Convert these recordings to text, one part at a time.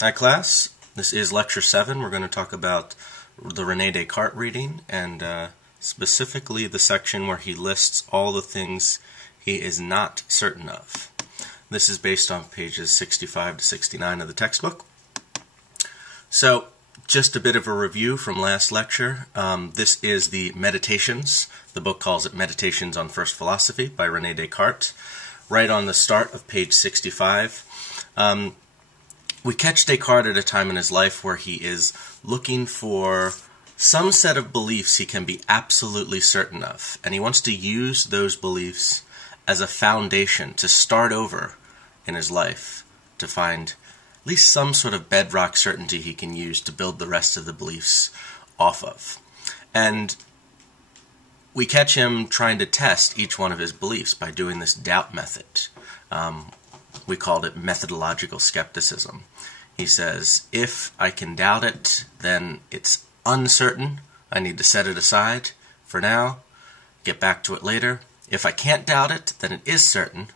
Hi class, this is lecture 7. We're going to talk about the René Descartes reading and specifically the section where he lists all the things he is not certain of. This is based on pages 65 to 69 of the textbook. So, just a bit of a review from last lecture. This is the Meditations. The book calls it Meditations on First Philosophy by René Descartes. Right on the start of page 65. We catch Descartes at a time in his life where he is looking for some set of beliefs he can be absolutely certain of, and he wants to use those beliefs as a foundation to start over in his life, to find at least some sort of bedrock certainty he can use to build the rest of the beliefs off of. And we catch him trying to test each one of his beliefs by doing this doubt method. We called it methodological skepticism. He says, if I can doubt it, then it's uncertain. I need to set it aside for now, get back to it later. If I can't doubt it, then it is certain,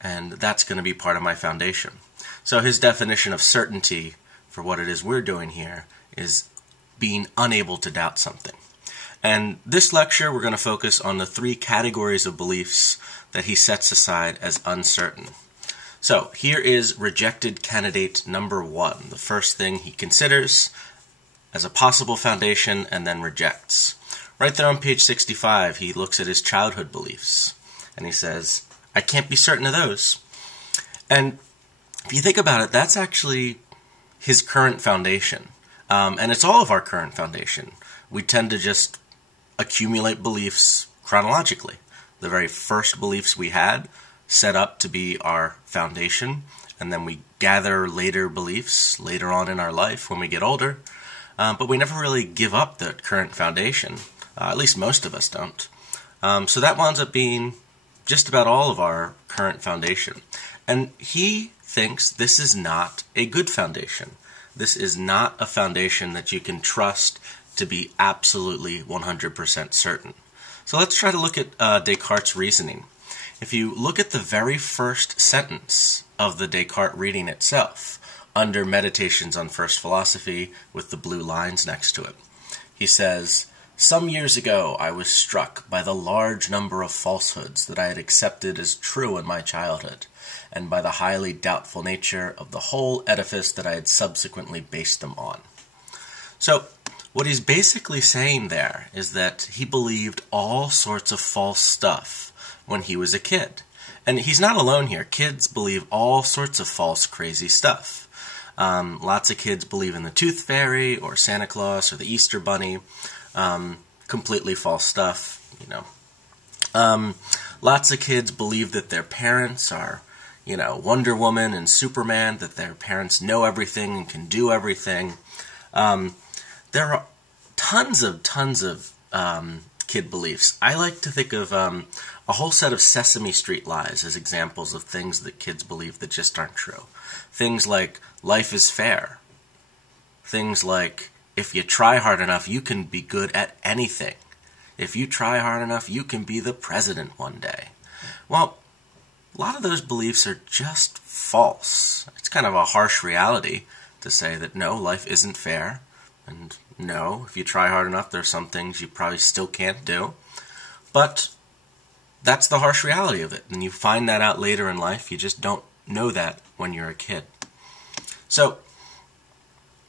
and that's going to be part of my foundation. So his definition of certainty for what it is we're doing here is being unable to doubt something. And this lecture, we're going to focus on the 3 categories of beliefs that he sets aside as uncertain. So here is rejected candidate number 1, the first thing he considers as a possible foundation and then rejects. Right there on page 65, he looks at his childhood beliefs and he says, I can't be certain of those. And if you think about it, that's actually his current foundation. And it's all of our current foundation. We tend to just accumulate beliefs chronologically. The very first beliefs we had set up to be our foundation, and then we gather later beliefs later on in our life when we get older, but we never really give up the current foundation. At least most of us don't. So that winds up being just about all of our current foundation. And he thinks this is not a good foundation. This is not a foundation that you can trust to be absolutely 100% certain. So let's try to look at Descartes' reasoning. If you look at the very first sentence of the Descartes reading itself, under Meditations on First Philosophy with the blue lines next to it, he says, some years ago I was struck by the large number of falsehoods that I had accepted as true in my childhood, and by the highly doubtful nature of the whole edifice that I had subsequently based them on. So, what he's basically saying there is that he believed all sorts of false stuff when he was a kid. And he's not alone here. Kids believe all sorts of false, crazy stuff. Lots of kids believe in the Tooth Fairy or Santa Claus or the Easter Bunny. Completely false stuff, you know. Lots of kids believe that their parents are, you know, Wonder Woman and Superman, that their parents know everything and can do everything. There are tons of kid beliefs. I like to think of a whole set of Sesame Street lies as examples of things that kids believe that just aren't true. Things like life is fair. Things like if you try hard enough, you can be good at anything. If you try hard enough, you can be the president one day. Well, a lot of those beliefs are just false. It's kind of a harsh reality to say that no, life isn't fair. And no, if you try hard enough, there are some things you probably still can't do. But that's the harsh reality of it. And you find that out later in life. You just don't know that when you're a kid. So,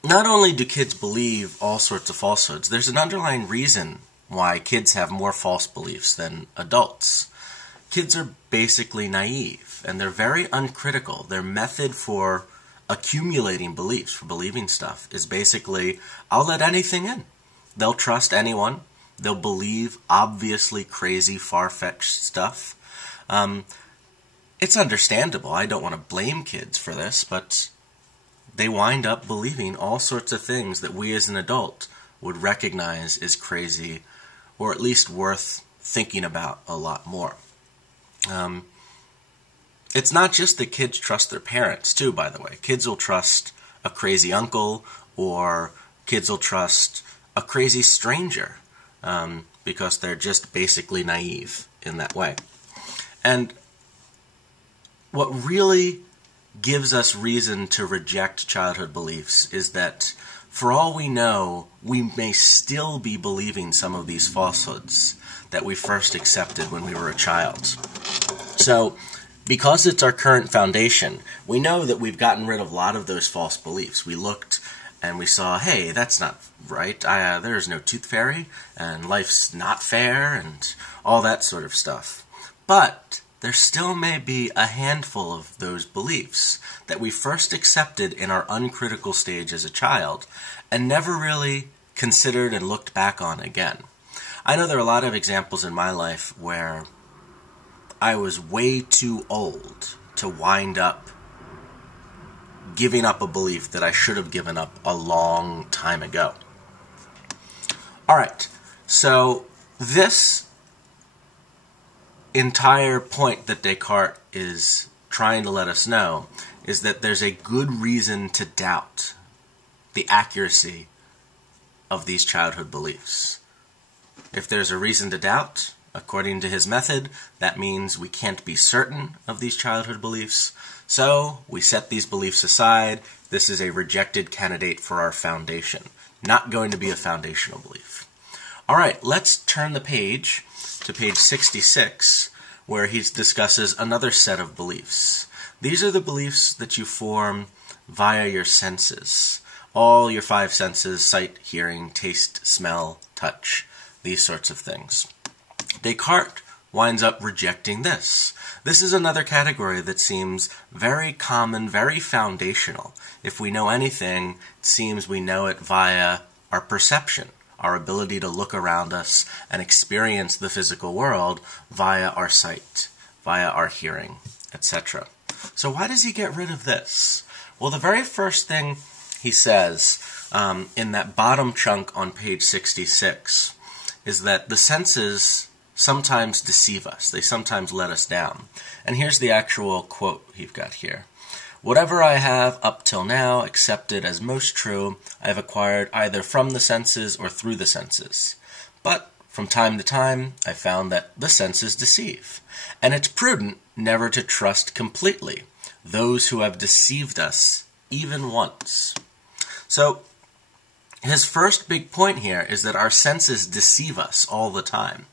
not only do kids believe all sorts of falsehoods, there's an underlying reason why kids have more false beliefs than adults. Kids are basically naive, and they're very uncritical. Their method for accumulating beliefs, for believing stuff, is basically, I'll let anything in. They'll trust anyone. They'll believe obviously crazy, far-fetched stuff. It's understandable. I don't want to blame kids for this, but they wind up believing all sorts of things that we as an adult would recognize as crazy, or at least worth thinking about a lot more. It's not just that kids trust their parents, too, by the way. Kids will trust a crazy uncle, or kids will trust a crazy stranger, because they're just basically naive in that way. And what really gives us reason to reject childhood beliefs is that, for all we know, we may still be believing some of these falsehoods that we first accepted when we were a child. So, because it's our current foundation, we know that we've gotten rid of a lot of those false beliefs. We looked and we saw, hey, that's not right, there's no tooth fairy, and life's not fair, and all that sort of stuff. But there still may be a handful of those beliefs that we first accepted in our uncritical stage as a child and never really considered and looked back on again. I know there are a lot of examples in my life where I was way too old to wind up giving up a belief that I should have given up a long time ago. Alright, so this entire point that Descartes is trying to let us know is that there's a good reason to doubt the accuracy of these childhood beliefs. If there's a reason to doubt, according to his method, that means we can't be certain of these childhood beliefs, so we set these beliefs aside. This is a rejected candidate for our foundation. Not going to be a foundational belief. Alright, let's turn the page to page 66, where he discusses another set of beliefs. These are the beliefs that you form via your senses. All your five senses: sight, hearing, taste, smell, touch, these sorts of things. Descartes winds up rejecting this. This is another category that seems very common, very foundational. If we know anything, it seems we know it via our perception, our ability to look around us and experience the physical world via our sight, via our hearing, etc. So why does he get rid of this? Well, the very first thing he says in that bottom chunk on page 66 is that the senses sometimes deceive us. They sometimes let us down. And here's the actual quote he's got here. Whatever I have up till now accepted as most true, I have acquired either from the senses or through the senses. But from time to time, I found that the senses deceive. And it's prudent never to trust completely those who have deceived us even once. So, his first big point here is that our senses deceive us all the time.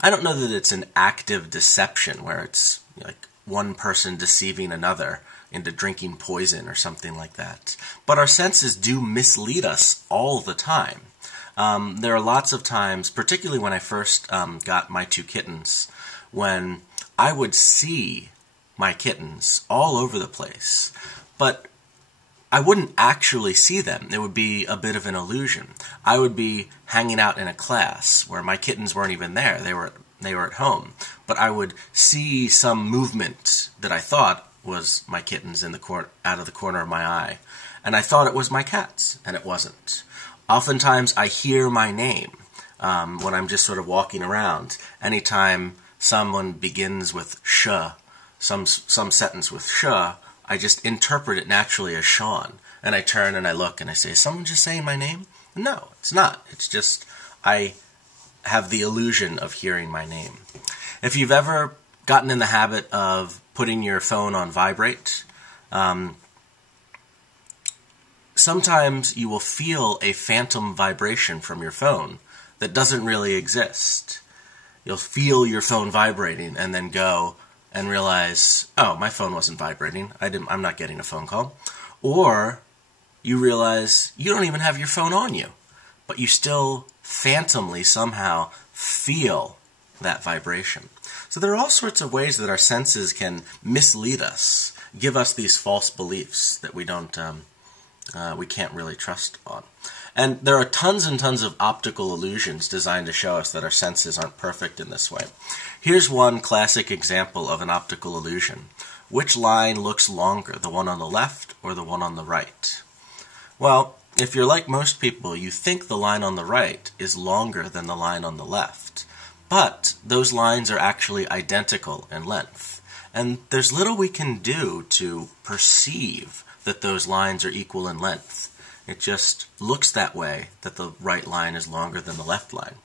I don't know that it's an active deception where it's like one person deceiving another into drinking poison or something like that. But our senses do mislead us all the time. There are lots of times, particularly when I first got my two kittens, when I would see my kittens all over the place, but I wouldn't actually see them. It would be a bit of an illusion. I would be hanging out in a class where my kittens weren't even there. They were at home. But I would see some movement that I thought was my kittens in the out of the corner of my eye. And I thought it was my cats, and it wasn't. Oftentimes I hear my name when I'm just sort of walking around. Anytime someone begins with sh, some sentence with sh, I just interpret it naturally as Sean. And I turn and I look and I say, is someone just saying my name? No, it's not. It's just I have the illusion of hearing my name. If you've ever gotten in the habit of putting your phone on vibrate, sometimes you will feel a phantom vibration from your phone that doesn't really exist. You'll feel your phone vibrating and then go and realize, oh, my phone wasn't vibrating. I'm not getting a phone call. Or you realize you don't even have your phone on you, but you still phantomly somehow feel that vibration. So there are all sorts of ways that our senses can mislead us, give us these false beliefs that we can't really trust on. And there are tons and tons of optical illusions designed to show us that our senses aren't perfect in this way. Here's one classic example of an optical illusion. Which line looks longer, the one on the left or the one on the right? Well, if you're like most people, you think the line on the right is longer than the line on the left. But those lines are actually identical in length. And there's little we can do to perceive that those lines are equal in length. It just looks that way, that the right line is longer than the left line.